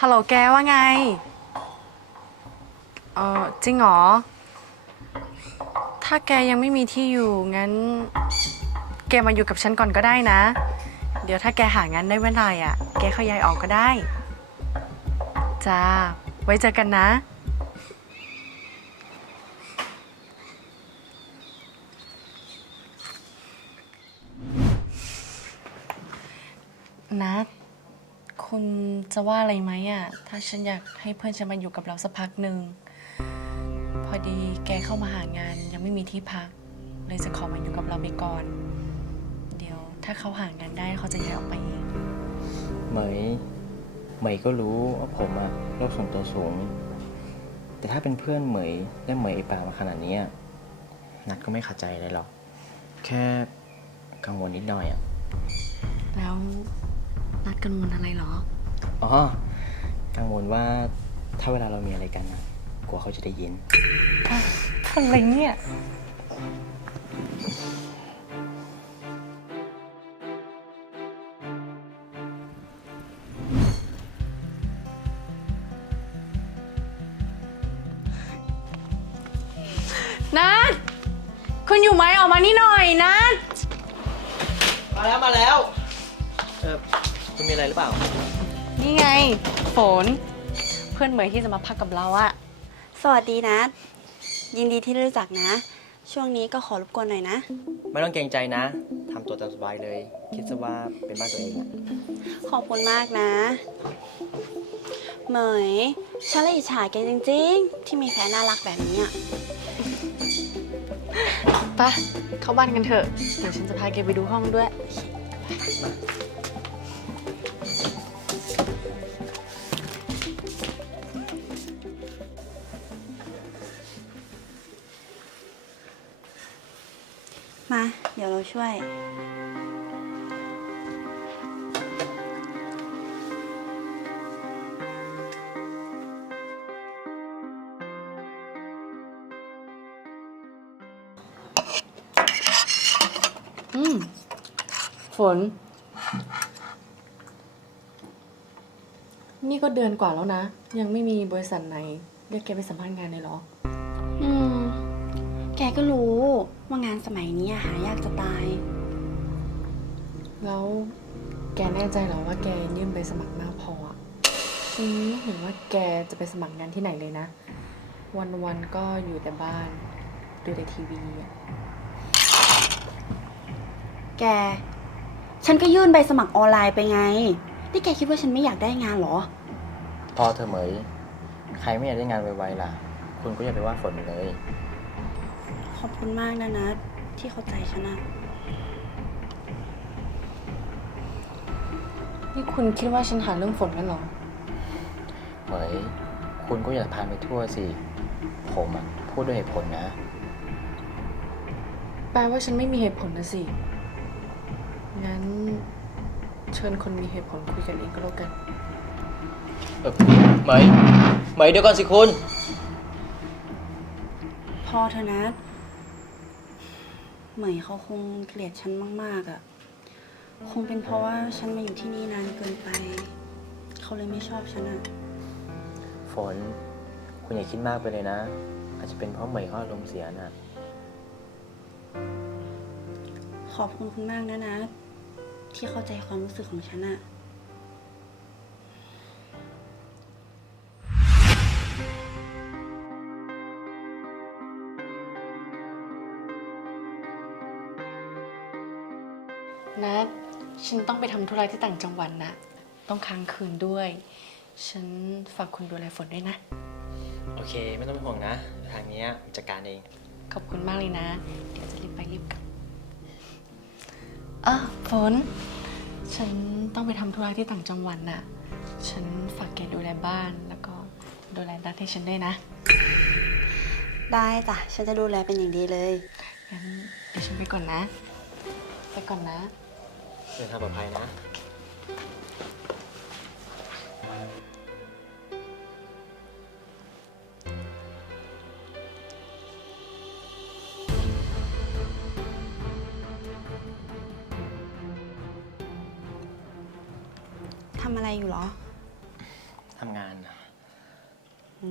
ฮัลโหลแกว่าไง เออจริงเหรอ ถ้าแกยังไม่มีที่อยู่งั้น แกมาอยู่กับฉันก่อนก็ได้นะ เดี๋ยวถ้าแกหางานได้เมื่อไหร่อะ แกเข้าย้ายออกก็ได้ จ้า ไว้เจอกันนะ นัด คุณจะว่าอะไรไหมอะถ้าฉันอยากให้เพื่อนฉันมาอยู่กับเราสักพักหนึ่ง พอดีแกเข้ามาหางานยังไม่มีที่พัก เลยจะขอมาอยู่กับเราไปก่อน เดี๋ยวถ้าเขาหางานได้เขาจะย้ายออกไปเองเหมยเหมยก็รู้ว่าผมอะโลกส่วนตัวสูง แต่ถ้าเป็นเพื่อนเหมยและเหมยไอป่ามาขนาดนี้อะนัดก็ไม่ขัดใจเลยหรอก แค่กังวลนิดหน่อยอะแล้ว นัดกันวันอะไรเหรอ อ๋อ กังวลว่าถ้าเวลาเรามีอะไรกันอะกลัวเขาจะได้ยิน อะไรเนี่ย มีอะไรหรือเปล่า นี่ไงฝนเพื่อนเหมยที่จะมาพักกับเราอะสวัสดีนะ ยินดีที่ได้รู้จักนะ ช่วงนี้ก็ขอรบกวนหน่อยนะ ไม่ต้องเกรงใจนะทำตัวตามสบายเลย คิดซะว่าเป็นบ้านตัวเองอะขอบคุณมากนะ เหมยฉันเลยอิจฉาแกจริง ๆ ที่มีแฟนน่ารักแบบนี้อะไปะเข้าบ้านกันเถอะเดี๋ยวฉันจะพาแกไปดูห้องด้วย มา ช่วย อืม ฝน นี่ก็เดือนกว่าแล้วนะ ยังไม่มีบริษัทไหนเรียกแกไปสัมภาษณ์งานเลยเหรอ กก็รู้ว่างานสมัยนี้อะหายากจะตาย แล้วแกแน่ใจเหรอว่าแกยื่นไปสมัครมากพออะฉันไม่เห็นว่าแกจะไปสมัครงานที่ไหนเลยนะ วันๆก็อยู่แต่บ้านดูแต่ทีวีอะแก ฉันก็ยื่นใบสมัครออนไลน์ไปไงนี่แกคิดว่าฉันไม่อยากได้งานเหรอ พอเธอะเหมย ใครไม่อยากได้งานไวๆล่ะ คุณก็อย่าไปว่าฝนมันเลยข อบคุณมากนะนัทที่เข้าใจฉันอะนี่คุณคิดว่าฉันหาเรื่องฝนกันเหรอเหมยคุณก็อย่าพานไปทั่วสิ ผมอะพูดด้วยเหตุผลนะ แปลว่าฉันไม่มีเหตุผลนะสิ งั้น เชิญคนมีเหตุผลคุยกันเองก็แล้วกัน เออเหมยเหมยเดี๋ยวก่อนสิคุณ พอเธอะนัท เหมยเขาคงเกลียดฉันมาก ๆอะคงเป็นเพราะว่าฉันมาอยู่ที่นี่นานเกินไป เขาเลยไม่ชอบฉันอะฝน คุณอย่าคิดมากไปเลยนะ อาจจะเป็นเพราะเหมยเขาอารมณ์เสียน่ะ ขอบคุณคุณมากนะนัทที่เข้าใจความรู้สึกของฉันอะ นัดฉันต้องไปทำธุระที่ต่างจังหวัดนะ ต้องค้างคืนด้วย ฉันฝากคุณดูแลฝนด้วยนะ โอเค ไม่ต้องเป็นห่วงนะ ทางเนี้ยจัดการเอง ขอบคุณมากเลยนะ เดี๋ยวจะรีบไปรีบกลับอะฝน ฉันต้องไปทำธุระที่ต่างจังหวัดน่ะ ฉันฝากแกดูแลบ้านแล้วก็ดูแลนัดให้ฉันด้วยนะ ได้จ้ะ ฉันจะดูแลเป็นอย่างดีเลย งั้นเดี๋ยวฉันไปก่อนนะ ไปก่อนนะ เดินทางปลอดภัยนะ ทำอะไรอยู่เหรอ ทำงานอื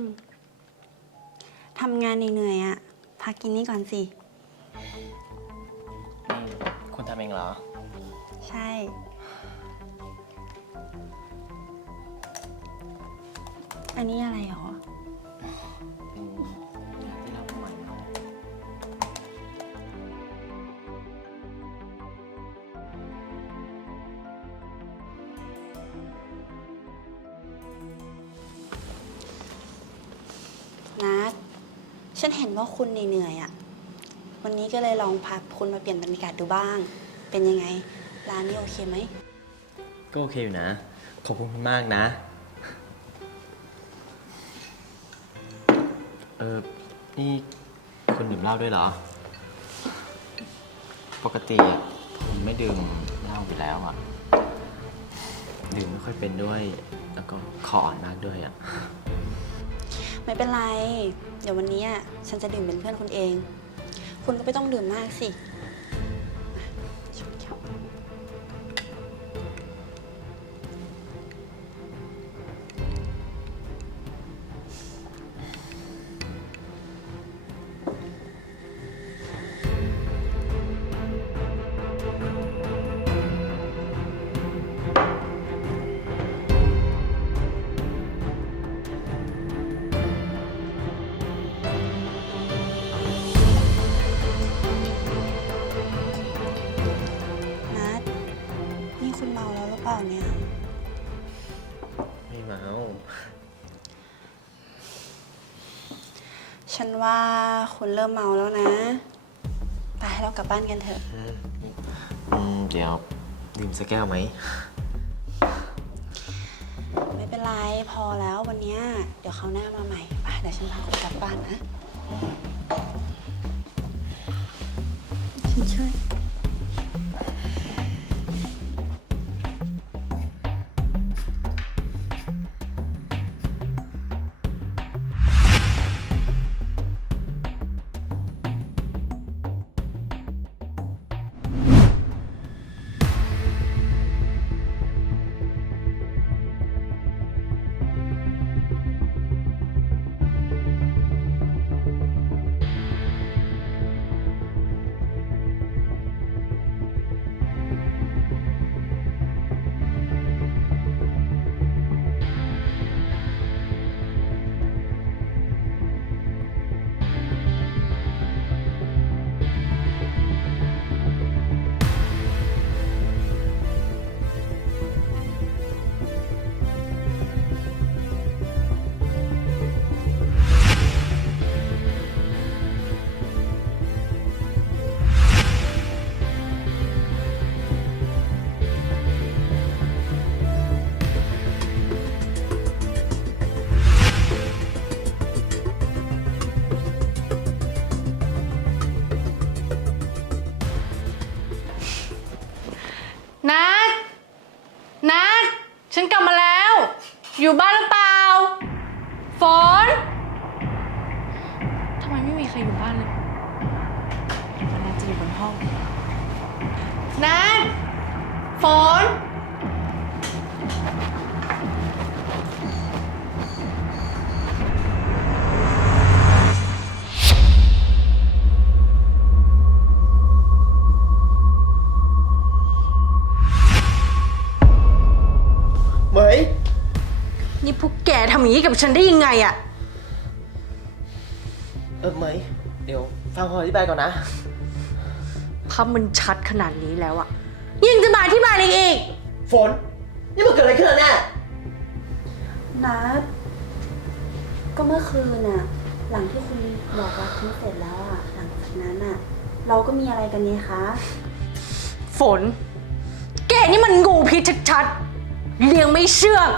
มทำงานเหนื่อยๆอะพักกินนี่ก่อนสิ นี่คุณทำเองเหรอ ใช่ อันนี้อะไรหรอ ที่เราใหม่มานัดฉันเห็นว่าคุณเหนื่อยๆอะวันนี้ก็เลยลองพาคุณมาเปลี่ยนบรรยากาศดูบ้าง เป็นยังไง ร้านนี้โอเคไหม ก็โอเคอยู่นะ ขอบคุณคุณมากนะ เออนี่คุณดื่มเหล้าด้วยเหรอ ปกติอะผมไม่ดื่มเหล้าอยู่แล้วอะ ดื่มไม่ค่อยเป็นด้วย แล้วก็คออ่อนมากด้วยอะ ไม่เป็นไร เดี๋ยววันนี้อะฉันจะดื่มเป็นเพื่อนคุณเอง คุณก็ไม่ต้องดื่มมากสิ ว่าคุณเริ่มเมาแล้วนะ ไปเรากลับบ้านกันเถอะ อืมเดี๋ยวดื่มสักแก้วไหม ไม่เป็นไรพอแล้ววันเนี้ยเดี๋ยวเขาวหน้ามาใหม่ไปเดี๋ยวฉันพาคุณกลับบ้านนะ ฉันช่วย อยู่บ้านหรือเปล่า ฝน ทำไมไม่มีใครอยู่บ้านเลยน่านัดจะอยู่บนห้อง นันฝน อย่างนี้กับฉันได้ยังไงอะเออเหมยเดี๋ยวฟังผมอธิบายก่อนนะ ถ้ามันชัดขนาดนี้แล้วอะยังจะมาที่บายอะไรอีก ฝน นี่มันเกิดอะไรขึ้นอะเนี่ยนัดก็เมื่อคืนน่ะ หลังที่คุณบอกรักฉันเสร็จแล้วอะ หลังจากนั้นอะ เราก็มีอะไรกันเนี่ยคะ ฝน แกนี่มันงูพิษชัดๆเลี้ยงไม่เชื่อง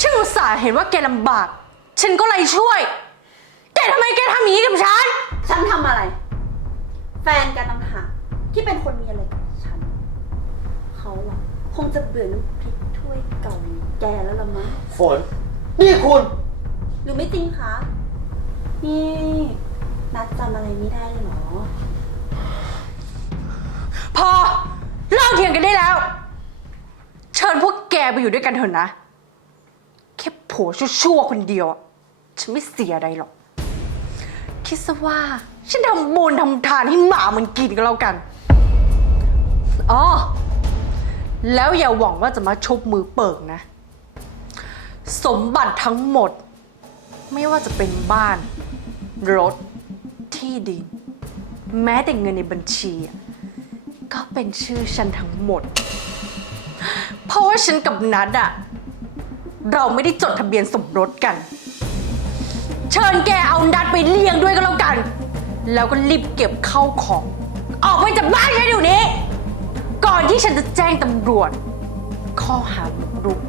ฉันอุตส่าห์เห็นว่าแกลำบาก ฉันก็เลยช่วยแต่ทำไมแกทำอย่างนี้กับฉัน ฉันทำอะไร แฟนกันต่างหากที่เป็นคนมีอะไรกับฉัน เขาอะคงจะเบื่อน้ำพริกถ้วยเก่าอย่างแกแล้วละมั้ง ฝน นี่คุณ หรือไม่จริงคะ นี่ นัดจำอะไรไม่ได้เลยเหรอ พอเลิกเถียงกันได้แล้ว เชิญพวกแกไปอยู่ด้วยกันเถอะนะค่ ผัวชั่วๆคนเดียวอะฉันไม่เสียอะไรหรอก คิดซะว่า ฉันทำบุญทำทานให้หมามันกินก็แล้วกัน อ๋อ แล้วอย่าหวังว่าจะมาชบมือเปิกนะ สมบัติทั้งหมด ไม่ว่าจะเป็นบ้าน รถ ที่ดิน แม้แต่เงินในบัญชีอะก็เป็นชื่อฉันทั้งหมด เพราะว่าฉันกับนัดอะ เราไม่ได้จดทะเบียนสมรสกัน เชิญแกเอานัดไปเลี้ยงด้วยก็แล้วกัน แล้วก็รีบเก็บเข้าของ ออกไปจากบ้านฉันเดี๋ยวนี้ ก่อนที่ฉันจะแจ้งตำรวจ ข้อหาบุกรุก